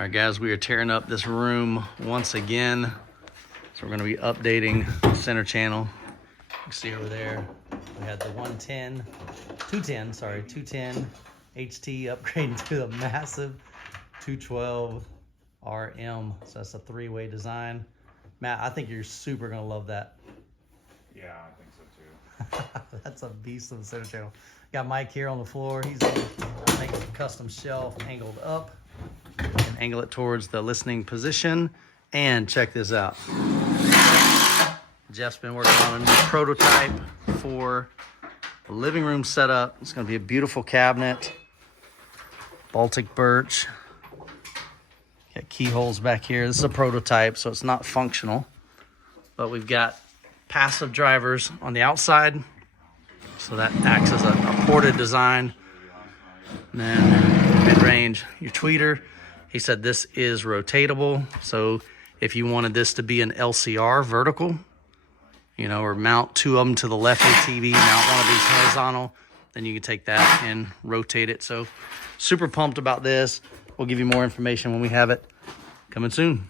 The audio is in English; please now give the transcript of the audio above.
All right, guys, we are tearing up this room once again. So we're gonna be updating the center channel. You can see over there, we had the 210 HT upgrading to a massive 212 RM. So that's a three-way design. Matt, I think you're super gonna love that. Yeah, I think so too. That's a beast of the center channel. Got Mike here on the floor. He's gonna make a custom shelf angled up and angle it towards the listening position. And check this out. Jeff's been working on a new prototype for the living room setup. It's gonna be a beautiful cabinet, Baltic birch. Got keyholes back here. This is a prototype, so it's not functional, but we've got passive drivers on the outside, so that acts as a ported design. And then mid-range, your tweeter. He said this is rotatable, so if you wanted this to be an LCR vertical, you know, or mount two of them to the left of the TV, mount one of these horizontal, then you can take that and rotate it. So super pumped about this. We'll give you more information when we have it coming soon.